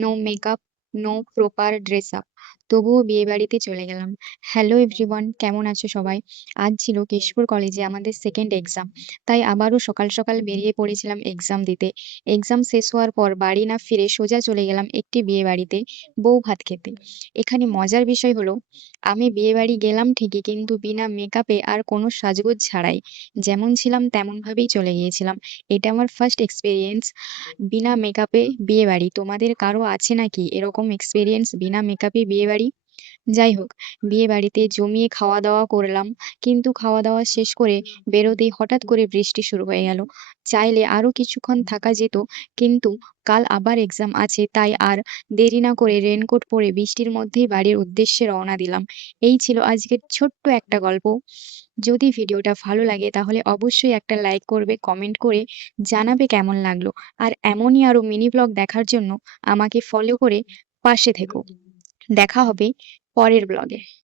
No makeup, no proper dress up. তবুও বিয়েবাড়িতে চলে গেলাম। হ্যালো এভরিওয়ান, কেমন আছো সবাই? আজ ছিল কেশপুর কলেজে আমাদের সেকেন্ড এক্সাম। তাই আবারও সকাল সকাল বেরিয়ে পড়েছিলাম এক্সাম দিতে। এক্সাম শেষ হওয়ার পর বাড়ি না ফিরে সোজা চলে গেলাম একটি বিয়েবাড়িতে বউ ভাত খেতে। এখানে মজার বিষয় হলো, আমি বিয়েবাড়ি গেলাম ঠিকই, কিন্তু বিনা মেকআপে আর কোনো সাজগোজ ছাড়াই যেমন ছিলাম তেমনভাবেই চলে গিয়েছিলাম। এটা আমার ফার্স্ট এক্সপেরিয়েন্স বিনা মেকআপে বিয়েবাড়ি। তোমাদের কারো আছে নাকি এরকম এক্সপেরিয়েন্স বিনা মেকআপে বিয়েবাড়ি? যাই হোক, বিয়েবাড়িতে জমিয়ে খাওয়া-দাওয়া করলাম। কিন্তু খাওয়া-দাওয়া শেষ করে বেরোতেই হঠাৎ করে বৃষ্টি শুরু হয়ে গেল। চাইলে আরো কিছুক্ষণ থাকা যেত, কিন্তু কাল আবার এক্সাম আছে, তাই আর দেরি না করে রেইনকোট পরে বৃষ্টির মধ্যেই বাড়ির উদ্দেশ্যে রওনা দিলাম। এই ছিল আজকের ছোট্ট একটা গল্প। যদি ভিডিওটা ভালো লাগে তাহলে অবশ্যই একটা লাইক করবে, কমেন্ট করে জানাবে কেমন লাগলো। আর এমনই আরো মিনি ব্লগ দেখার জন্য আমাকে ফলো করে পাশে থেকো। দেখা হবে পরের ব্লগে।